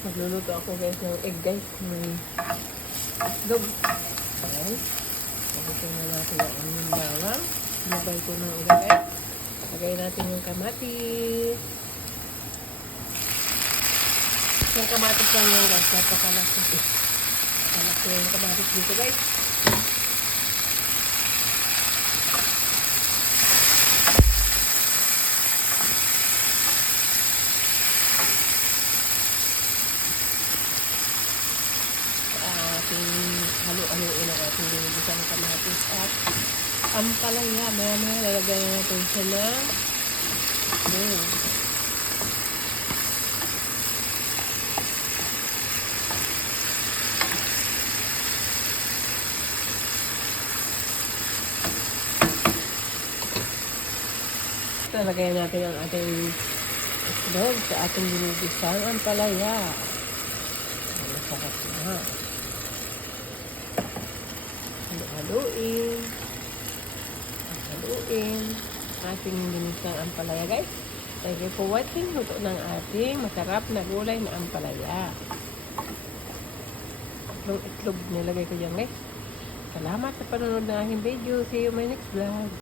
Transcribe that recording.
Magluluto ako guys ng egg guys. May itlog. Ayan. Lagyan na natin yung bawang. Nabay ko ng ilagay. Lagay natin yung kamatis. Yung kamatis lang yung guys. Napakalaki. Kalaki yung kamatis dito guys. Halo-haloin ang ating ginigisa ng kamatis at ampalaya. Maya-maya lalagay natin siya ng lalagay natin ang ating itlog sa ating ginigisang ampalaya. Masarap na. Haluin ating ginisang ampalaya guys. Thank you for watching. Luto ng ating masarap na gulay na ampalaya. Tatlong itlog nilagay ko dyan guys. Salamat sa panonood ng aking video. See you in my next vlog.